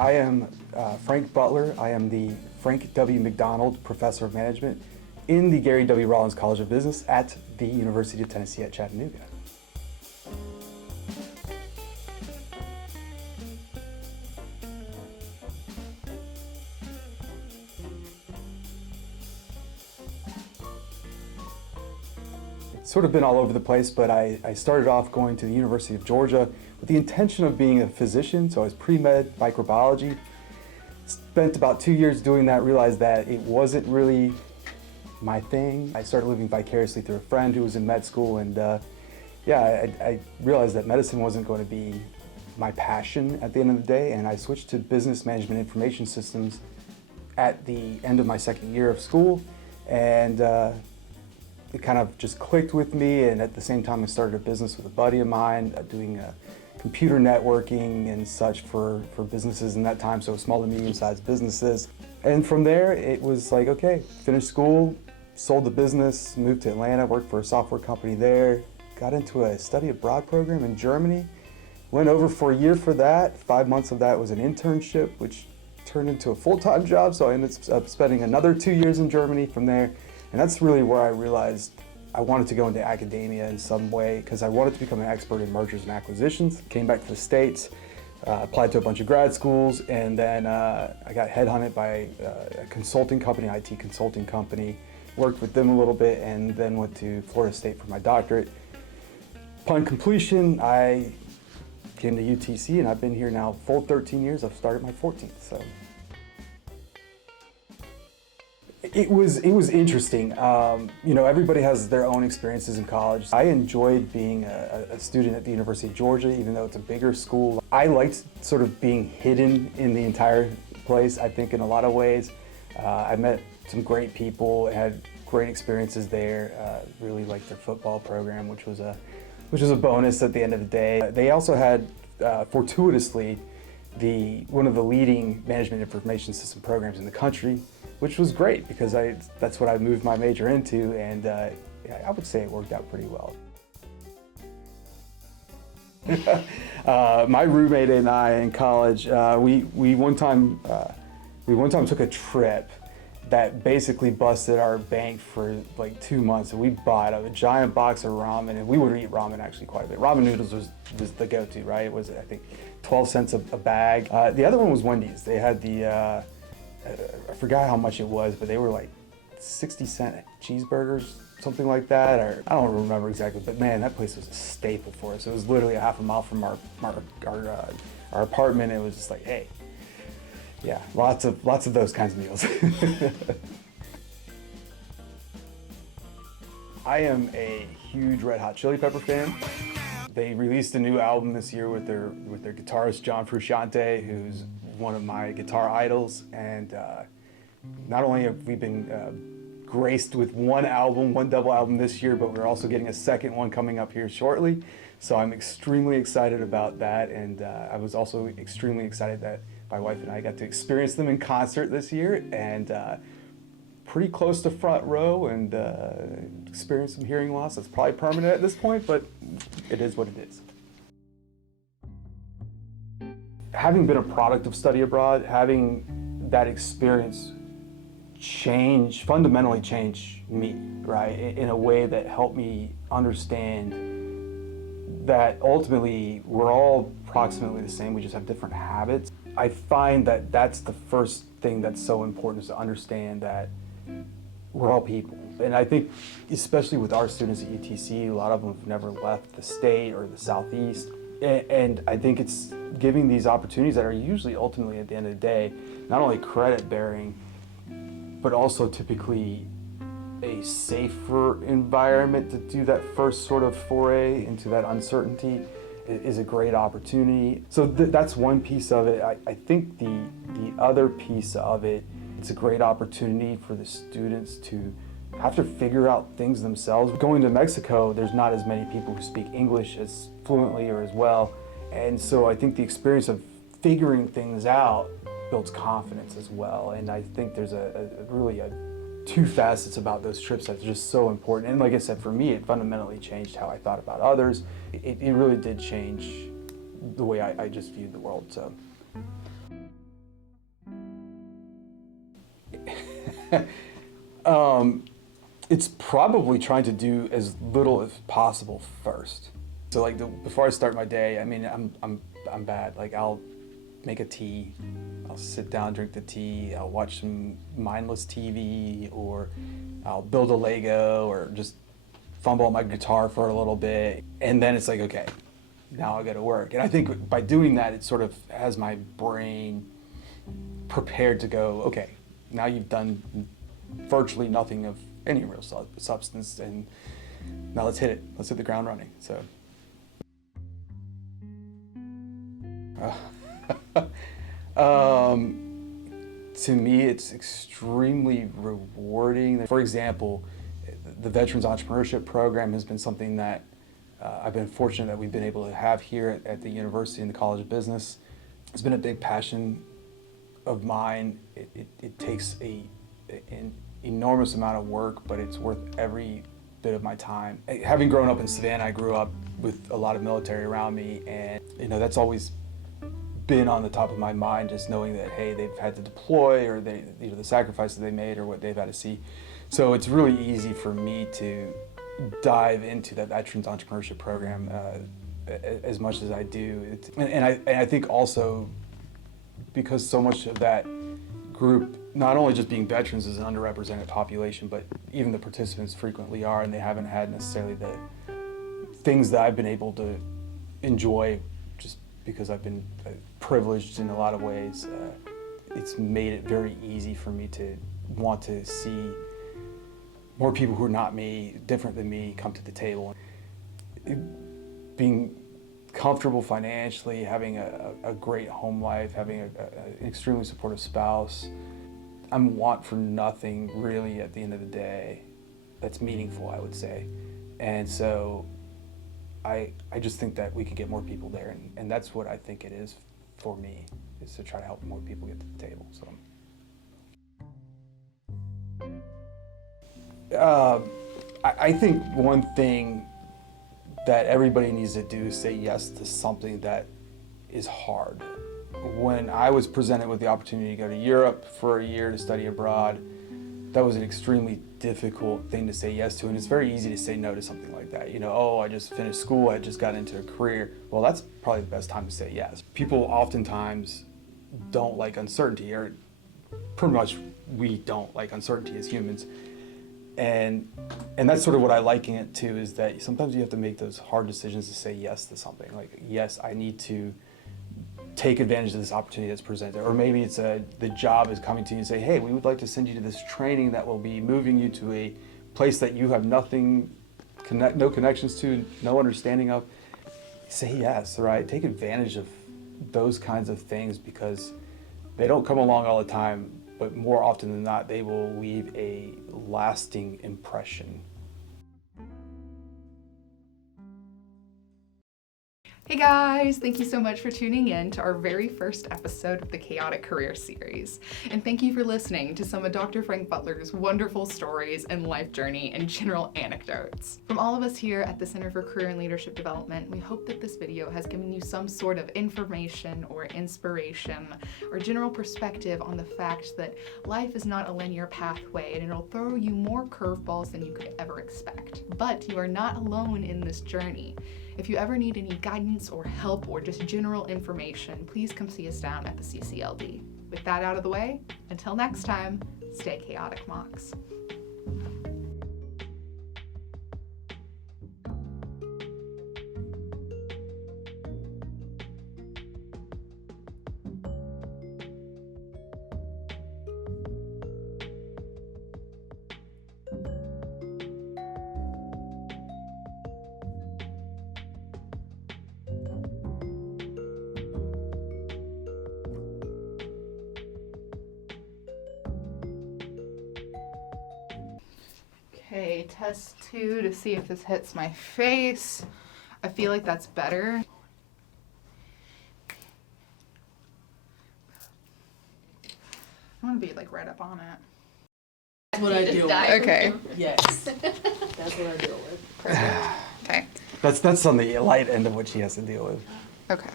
I am Frank Butler. I am the Frank W. McDonald Professor of Management in the Gary W. Rollins College of Business at the University of Tennessee at Chattanooga. Sort of been all over the place, but I started off going to the University of Georgia with the intention of being a physician, so I was pre-med microbiology. Spent about 2 years doing that, realized that it wasn't really my thing. I started living vicariously through a friend who was in med school, and I realized that medicine wasn't going to be my passion at the end of the day, and I switched to business management information systems at the end of my second year of school, and it kind of just clicked with me, and at the same time I started a business with a buddy of mine doing computer networking and such for businesses in that time, so small to medium-sized businesses. And from there it was like, okay, finished school, sold the business, moved to Atlanta, worked for a software company there, got into a study abroad program in Germany, went over for a year for that. 5 months of that was an internship, which turned into a full-time job, so I ended up spending another 2 years in Germany from there. And that's really where I realized I wanted to go into academia in some way, because I wanted to become an expert in mergers and acquisitions. Came back to the States, applied to a bunch of grad schools, and then I got headhunted by a consulting company, IT consulting company, worked with them a little bit, and then went to Florida State for my doctorate. Upon completion, I came to UTC, and I've been here now full 13 years. I've started my 14th, so. It was interesting. You know, everybody has their own experiences in college. I enjoyed being a student at the University of Georgia, even though it's a bigger school. I liked sort of being hidden in the entire place, I think, in a lot of ways. I met some great people, had great experiences there. Really liked their football program, which was a bonus at the end of the day. They also had, fortuitously, one of the leading management information system programs in the country, which was great because that's what I moved my major into, and I would say it worked out pretty well. My roommate and I in college, we one time took a trip that basically busted our bank for like 2 months, and we bought a giant box of ramen, and we would eat ramen actually quite a bit. Ramen noodles was the go-to, right? It was, I think, 12 cents a bag. The other one was Wendy's. They had the I forgot how much it was, but they were like 60-cent cheeseburgers, something like that. Or I don't remember exactly, but man, that place was a staple for us. It was literally a half a mile from our apartment. It was just like, hey, yeah, lots of those kinds of meals. I am a huge Red Hot Chili Pepper fan. They released a new album this year with their guitarist John Frusciante, who's one of my guitar idols, and not only have we been graced with one double album this year, but we're also getting a second one coming up here shortly. So I'm extremely excited about that, and I was also extremely excited that my wife and I got to experience them in concert this year, and pretty close to front row, and experienced some hearing loss. That's probably permanent at this point, but it is what it is. Having been a product of study abroad, having that experience fundamentally change me, right? In a way that helped me understand that ultimately we're all approximately the same, we just have different habits. I find that that's the first thing that's so important, is to understand that we're all people. And I think, especially with our students at UTC, a lot of them have never left the state or the Southeast. And I think it's giving these opportunities that are usually ultimately at the end of the day, not only credit bearing, but also typically a safer environment to do that first sort of foray into that uncertainty is a great opportunity. So that's one piece of it. I think the other piece of it, it's a great opportunity for the students to have to figure out things themselves. Going to Mexico, there's not as many people who speak English as fluently or as well. And so I think the experience of figuring things out builds confidence as well. And I think there's really two facets about those trips that's just so important. And like I said, for me, it fundamentally changed how I thought about others. It really did change the way I just viewed the world. So. It's probably trying to do as little as possible first. So like before I start my day, I mean, I'm bad. Like I'll make a tea, I'll sit down, drink the tea, I'll watch some mindless TV, or I'll build a Lego, or just fumble on my guitar for a little bit. And then it's like, okay, now I gotta work. And I think by doing that, it sort of has my brain prepared to go, okay, now you've done virtually nothing of any real substance, and now let's hit it. Let's hit the ground running. So. To me, it's extremely rewarding. For example, the Veterans Entrepreneurship Program has been something that I've been fortunate that we've been able to have here at the university and the College of Business. It's been a big passion of mine. It takes an enormous amount of work, but it's worth every bit of my time. Having grown up in Savannah, I grew up with a lot of military around me, and that's always been on the top of my mind, just knowing that, hey, they've had to deploy, or the sacrifices they made, or what they've had to see. So it's really easy for me to dive into that Veterans Entrepreneurship Program as much as I do. And I think also because so much of that group, not only just being veterans is an underrepresented population, but even the participants frequently are, and they haven't had necessarily the things that I've been able to enjoy just because I've been privileged in a lot of ways. It's made it very easy for me to want to see more people who are not me, different than me, come to the table. Being comfortable financially, having a great home life, having an extremely supportive spouse, I'm want for nothing really at the end of the day that's meaningful, I would say. And so I just think that we could get more people there, and that's what I think it is for me, is to try to help more people get to the table. So I think one thing that everybody needs to do is say yes to something that is hard. When I was presented with the opportunity to go to Europe for a year to study abroad, that was an extremely difficult thing to say yes to, and it's very easy to say no to something like that. Oh, I just finished school, I just got into a career. Well, that's probably the best time to say yes. People oftentimes don't like uncertainty, or pretty much we don't like uncertainty as humans. And that's sort of what I liken it to, is that sometimes you have to make those hard decisions to say yes to something. Like, yes, I need to take advantage of this opportunity that's presented. Or maybe it's the job is coming to you and say, hey, we would like to send you to this training that will be moving you to a place that you have no connections to, no understanding of. Say yes, right? Take advantage of those kinds of things, because they don't come along all the time, but more often than not, they will leave a lasting impression. Hey guys, thank you so much for tuning in to our very first episode of the Chaotic Career Series. And thank you for listening to some of Dr. Frank Butler's wonderful stories and life journey and general anecdotes. From all of us here at the Center for Career and Leadership Development, we hope that this video has given you some sort of information or inspiration or general perspective on the fact that life is not a linear pathway, and it'll throw you more curveballs than you could ever expect. But you are not alone in this journey. If you ever need any guidance or help or just general information, please come see us down at the CCLD. With that out of the way, until next time, stay chaotic, Mocs. Okay, test 2 to see if this hits my face. I feel like that's better. I want to be like right up on it. That's what I deal with. Okay. Yes. That's what I deal with. Perfect. Okay. That's on the light end of what she has to deal with. Okay.